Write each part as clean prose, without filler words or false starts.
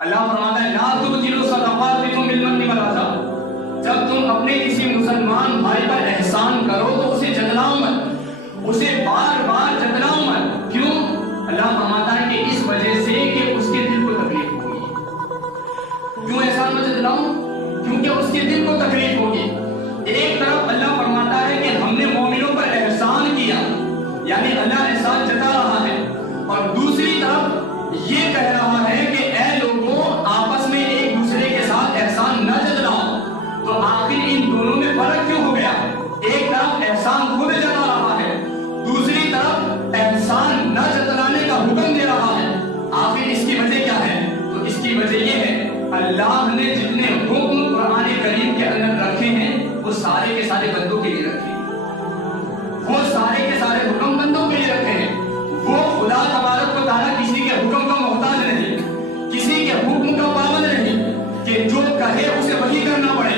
اللہ فرماتا ہے لا تبطلوا صدقاتکم بالمن والعذا، جب تم اپنے کسی مسلمان بھائی پر احسان کرو تو اسے جتلاؤ مت، اسے بار بار جتلاؤ مت۔ کیوں؟ اللہ فرماتا ہے کہ اس وجہ سے کہ اس کے دل کو تکلیف ہوگی۔ کیوں احسان مت جتلاؤ؟ کیونکہ اس کے دل کو تکلیف ہوگی۔ ایک طرف اللہ فرماتا ہے کہ ہم نے مومنوں پر احسان کیا، یعنی اللہ احسان جتا رہا ہے، اور دوسری طرف یہ کہہ رہا ہے کہ اے لوگوں آپس میں ایک دوسرے کے ساتھ احسان نہ جتلاؤ۔ تو آخر ان دونوں میں فرق کیوں ہو گیا؟ ایک طرف احسان خود جتا رہا ہے، دوسری طرف احسان نہ جتلانے کا حکم دے رہا ہے۔ آخر اس کی وجہ کیا ہے؟ تو اس کی وجہ یہ ہے اللہ نے جتنے حکم قرآن کریم کے اندر رکھے ہیں وہ سارے کے سارے بندوں کے لیے رکھے ہیں، وہ سارے کے سارے حکم بندوں کے لیے رکھے ہیں۔ وہ خدا تبارک و تعالیٰ کسی کے حکم کا محتاج نہیں، کسی کے حکم کا پابند نہیں کہ جو کہے اسے وہی کرنا پڑے۔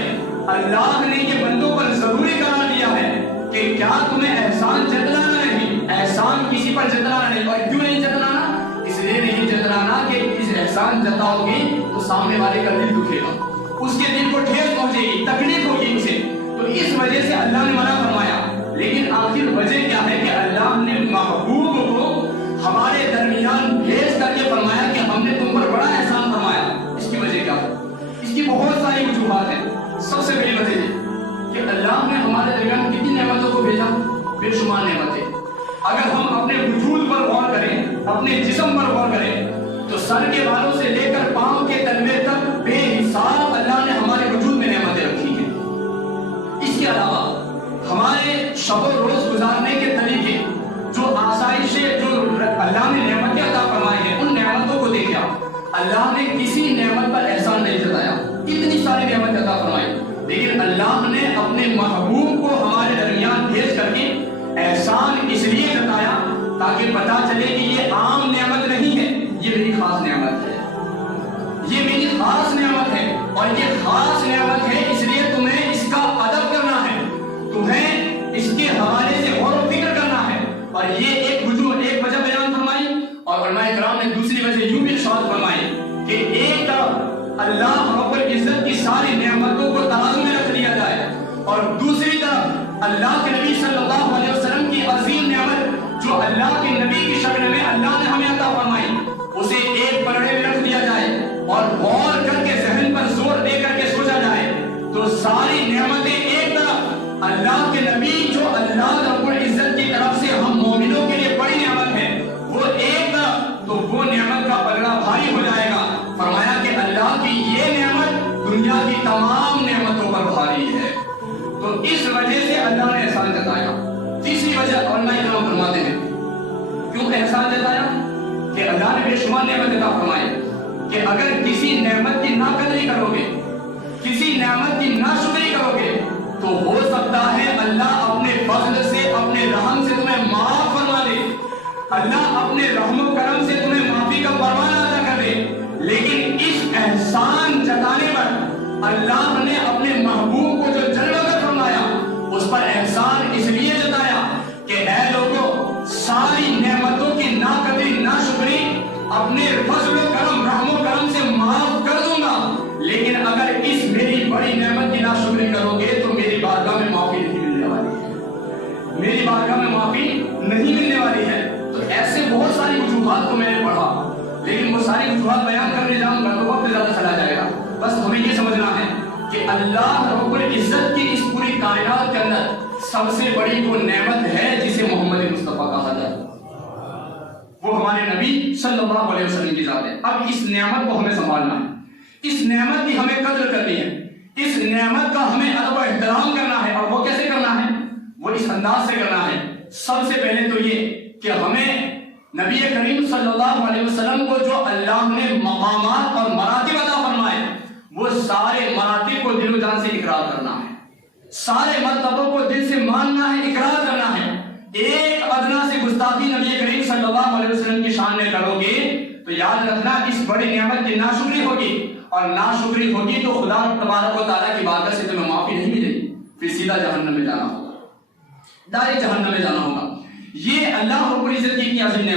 اللہ نے یہ بندوں پر ضروری قرار دیا ہے کہ کیا تمہیں احسان جتلانا نہیں، احسان کسی پر جتلانا نہیں۔ اور کیوں نہیں جتلانا؟ اس لیے نہیں جتلانا کہ اس احسان جتاؤ گے تو سامنے والے کا دل دکھے گا، اس کے دل کو ٹھیس پہنچے گی، تکلیف ہوگی اسے، تو اس وجہ سے اللہ نے منع فرمایا۔ لیکن آخر وجہ کیا ہے کہ اللہ نے محبوب کو ہمارے درمیان بھیج کر کے فرمایا کہ ہم نے تم پر بڑا احسان فرمایا۔ اس کی وجہ کیا ہے؟ اس کی بہت ساری وجوہات ہیں۔ سب سے بڑی وجہ یہ کہ اللہ نے ہمارے درمیان کتنی نعمتوں کو بھیجا، بے شمار نعمتیں۔ اگر ہم اپنے وجود پر غور کریں، اپنے جسم پر غور کریں، تو سر کے بالوں سے لے کر پاؤں کے تلوے تک بے حساب اللہ نے ہمارے وجود میں نعمتیں رکھی ہیں۔ اس کے علاوہ ہمارے شب و روز گزارنے کے طریقے، جو آسائشیں، جو اللہ نے نعمتیں عطا فرمائی ہیں، ان نعمتوں کو دیکھا، اللہ نے کسی نعمت پر احسان نہیں جتایا، اتنی ساری نعمت عطا فرمائی، لیکن اللہ نے اپنے محبوب کو ہمارے درمیان بھیج کر کے احسان اس لیے جتایا تاکہ پتا چلے کہ یہ عام نعمت نہیں ہے، یہ میری خاص نعمت ہے، یہ میری خاص نعمت ہے، اور یہ خاص نعمت ہے اس لیے تمہیں اس کا ادب کرنا ہے، تمہیں اس کے حوالے سے غور و فکر کرنا ہے۔ اور یہ ایک وجہ بیان فرمائی، اور علماء کرام نے دوسری وجہ یوں بھی ارشاد فرمائی کہ ایک طرف اللہ رب العزت کی ساری نعمتوں کو ترازو میں رکھ دیا جائے، اور دوسری طرف اللہ کے نبی صلی اللہ علیہ وسلم کی عظیم نعمت جو اللہ کے نبی کی شکل میں اللہ نے ہمیں عطا فرمائی، اسے ایک پلڑے میں رکھ دیا جائے اور غور کر کے ذہن پر زور دے کر کے سوچا جائے تو ساری نعمتیں ایک طرف، اللہ کے نبی جو اللہ رب العزت کی طرف سے ہم مومنوں کے لیے بڑی نعمت ہے وہ ایک طرف، تو وہ نعمت کا پلڑا بھاری ہو جائے گا۔ فرمایا کہ اللہ کی یہ نعمت دنیا کی تمام نعمتوں پر بھاری ہے، تو اس وجہ سے اللہ نے احسان جتایا۔ تیسری وجہ علماء کرام فرماتے ہیں کیوں احسان جتایا کہ اللہ نے بے شمار نعمت عطا فرمائی، کہ اگر کسی نعمت کی ناقدری کرو گے، کسی نعمت کی ناشکری کرو گے، تو ہو سکتا ہے اللہ اپنے فضل سے، اپنے رحم سے تمہیں معاف فرما دے، اللہ اپنے رحم و کرم سے تمہیں معافی کا پروانہ عطا کر دے۔ لیکن اس احسان جتانے پر اللہ نے اپنے محبوب کو جو جلوہ فرمایا اس پر احسان اس لیے جتایا کہ اے لوگوں ساری نعمتوں کی ناقدری ناشکری اپنے فضل و کرم، رحم و کرم سے معاف کر دوں گا، لیکن اگر اس میری بڑی نعمت کی ناشکری کرو گے تو میری بارگاہ میں معافی نہیں ملنے والی ہے، میری بارگاہ میں معافی نہیں ملنے والی ہے۔ تو ایسے بہت ساری وجوہات کو میں نے پڑھا، لیکن وہ ساری وجوہات بیان کرنے جاؤں گا تو وقت زیادہ چلا جائے گا۔ بس ہمیں یہ سمجھنا ہے کہ اللہ رب العزت کی اس پوری کائنات کے اندر سب سے بڑی وہ نعمت ہے جسے محمد مصطفیٰ کہا جائے، وہ ہمارے نبی صلی اللہ علیہ وسلم کی ذات ہے۔ اب اس نعمت کو ہمیں سنبھالنا ہے، اس نعمت کی ہمیں قدر کرنی ہے، اس نعمت کا ہمیں ادب و احترام کرنا ہے، اور وہ کیسے کرنا ہے؟ وہ اس انداز سے کرنا ہے۔ سب سے پہلے تو یہ کہ ہمیں نبی کریم صلی اللہ علیہ وسلم کو جو اللہ نے مقامات اور مراتب عطا فرمائے وہ سارے مراتب کو دل و جان سے اقرار کرنا ہے، سارے مرتبوں کو دل سے ماننا ہے، اقرار کرنا ہے۔ ایک ادنا سے گستاخی نبی کریم صلی اللہ علیہ وسلم کی شان میں کرو گے تو یاد رکھنا اس بڑی نعمت کی ناشکری ہوگی، اور ناشکری ہوگی تو خدا تبارک و تعالیٰ کی بارگاہ سے تمہیں معافی نہیں ملے گی، پھر سیدھا جہنم میں جانا ہوگا، ڈائریکٹ جہنم میں جانا ہوگا۔ یہ اللہ رب العزت کی اتنی عظیم نعمت